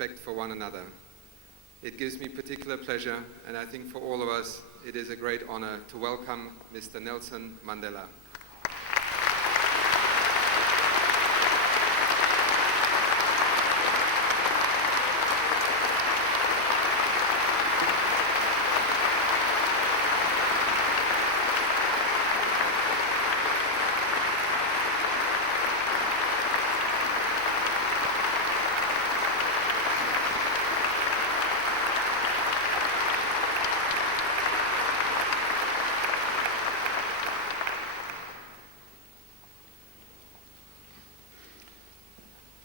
respect for one another. It gives me particular pleasure, and I think for all of us, it is a great honor to welcome Mr. Nelson Mandela.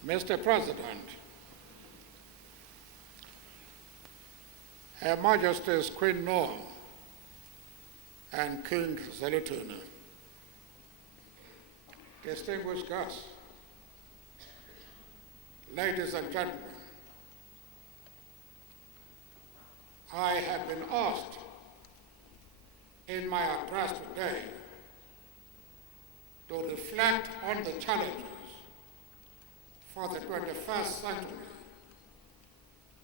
Mr. President, Her Majesty's Queen Noor and King Zelituna, distinguished guests, ladies and gentlemen, I have been asked in my address today to reflect on the challenges for the 21st century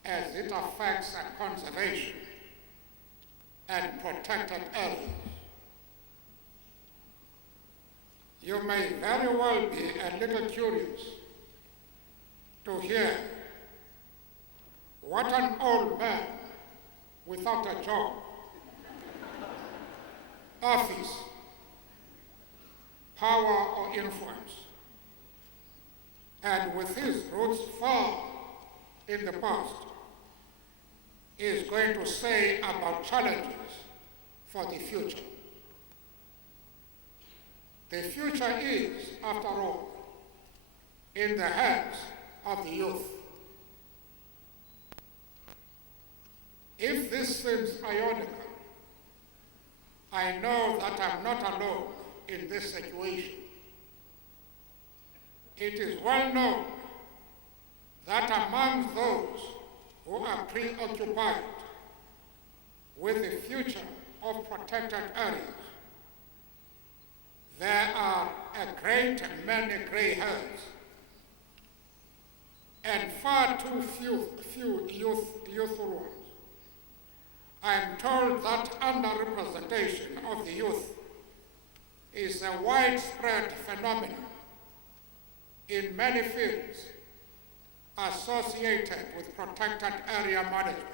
as it affects conservation and protected areas. You may very well be a little curious to hear what an old man without a job, office, power or influence, and with his roots far in the past, is going to say about challenges for the future. The future is, after all, in the hands of the youth. If this seems ironical, I know that I'm not alone in this situation. It is well known that among those who are preoccupied with the future of protected areas, there are a great many gray hairs and far too few youthful ones. I am told that underrepresentation of the youth is a widespread phenomenon in many fields associated with protected area management.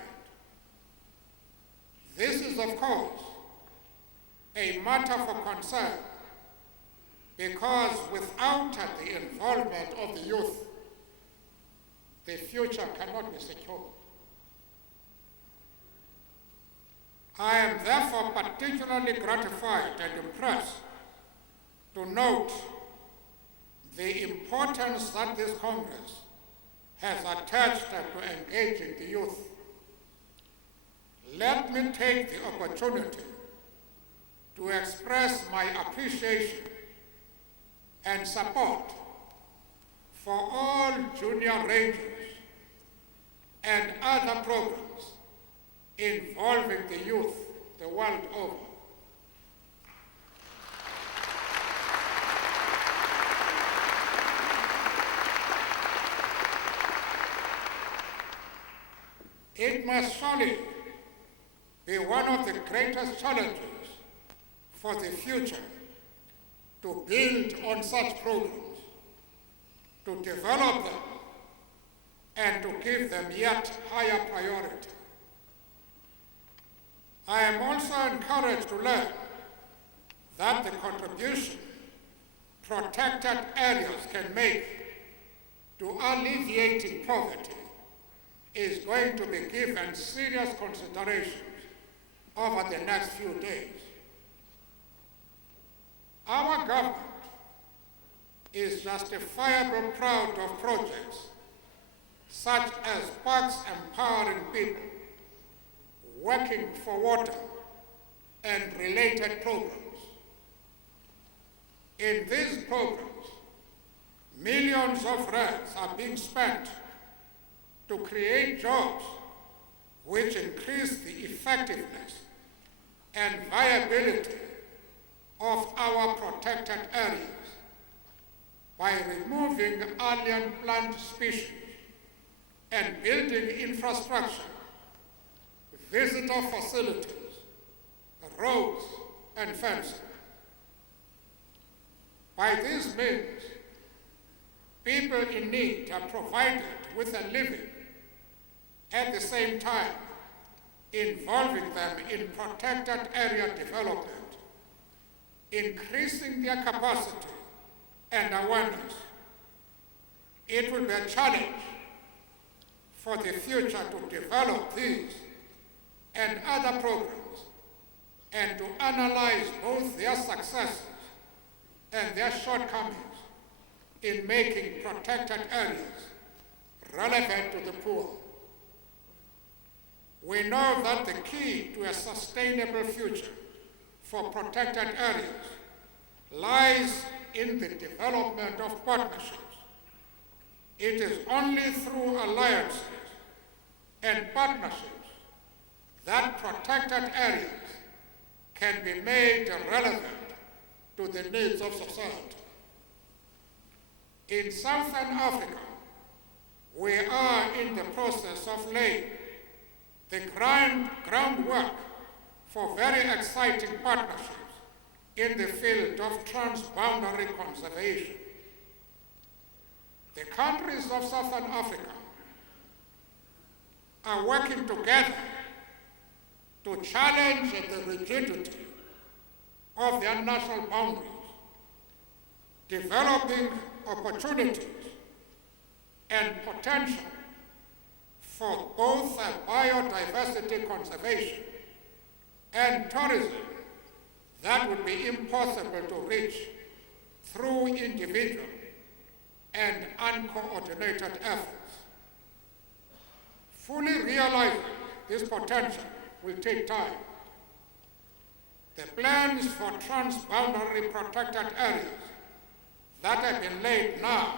This is, of course, a matter for concern because without the involvement of the youth, the future cannot be secured. I am therefore particularly gratified and impressed to note the importance that this Congress has attached to engaging the youth. Let me take the opportunity to express my appreciation and support for all junior rangers and other programs involving the youth the world over. It must surely be one of the greatest challenges for the future to build on such programs, to develop them, and to give them yet higher priority. I am also encouraged to learn that the contribution protected areas can make to alleviating poverty is going to be given serious considerations over the next few days. Our government is justifiably proud of projects such as parks empowering people, working for water, and related programs. In these programs, millions of rands are being spent to create jobs which increase the effectiveness and viability of our protected areas by removing alien plant species and building infrastructure, visitor facilities, roads, and fencing. By these means, people in need are provided with a living, at the same time involving them in protected area development, increasing their capacity and awareness. It will be a challenge for the future to develop these and other programs and to analyze both their successes and their shortcomings in making protected areas relevant to the poor. We know that the key to a sustainable future for protected areas lies in the development of partnerships. It is only through alliances and partnerships that protected areas can be made relevant to the needs of society. In Southern Africa, we are in the process of laying the groundwork for very exciting partnerships in the field of transboundary conservation. The countries of Southern Africa are working together to challenge the rigidity of their national boundaries, developing opportunities and potential for both biodiversity conservation and tourism that would be impossible to reach through individual and uncoordinated efforts. Fully realizing this potential will take time. The plans for transboundary protected areas that have been laid now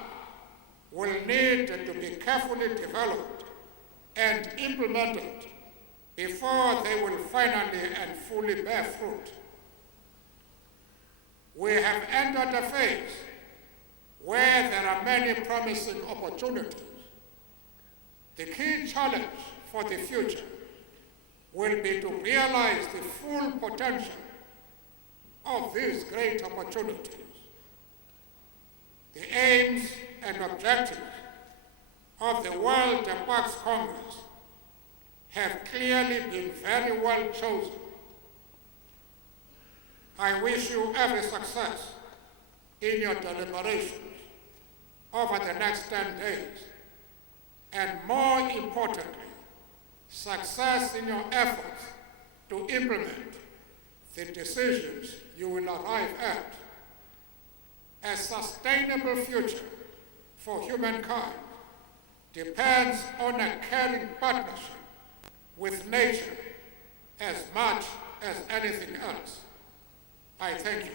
will need to be carefully developed and implemented before they will finally and fully bear fruit. We have entered a phase where there are many promising opportunities. The key challenge for the future will be to realize the full potential of these great opportunities. The aims and objectives of the World Parks Congress have clearly been very well chosen. I wish you every success in your deliberations over the next 10 days, and more importantly, success in your efforts to implement the decisions you will arrive at. A sustainable future for humankind depends on a caring partnership with nature as much as anything else. I thank you.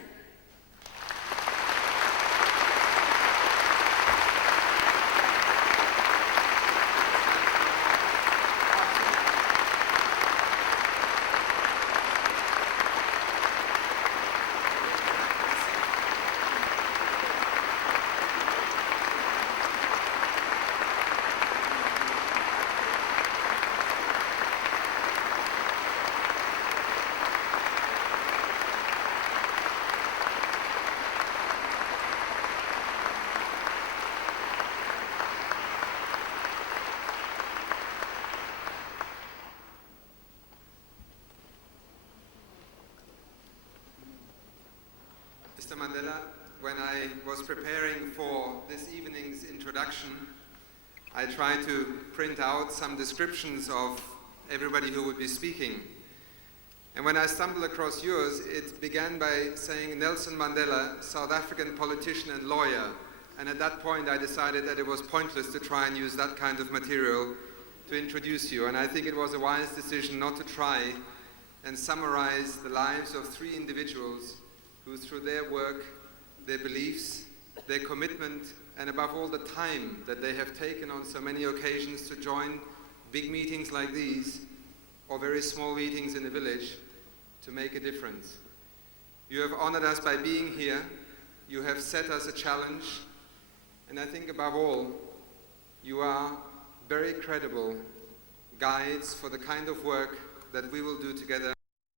Mr. Mandela, when I was preparing for this evening's introduction, I tried to print out some descriptions of everybody who would be speaking. And when I stumbled across yours, it began by saying Nelson Mandela, South African politician and lawyer. And at that point, I decided that it was pointless to try and use that kind of material to introduce you. And I think it was a wise decision not to try and summarize the lives of 3 individuals who, through their work, their beliefs, their commitment, and above all the time that they have taken on so many occasions to join big meetings like these, or very small meetings in a village, to make a difference. You have honored us by being here. You have set us a challenge. And I think above all, you are very credible guides for the kind of work that we will do together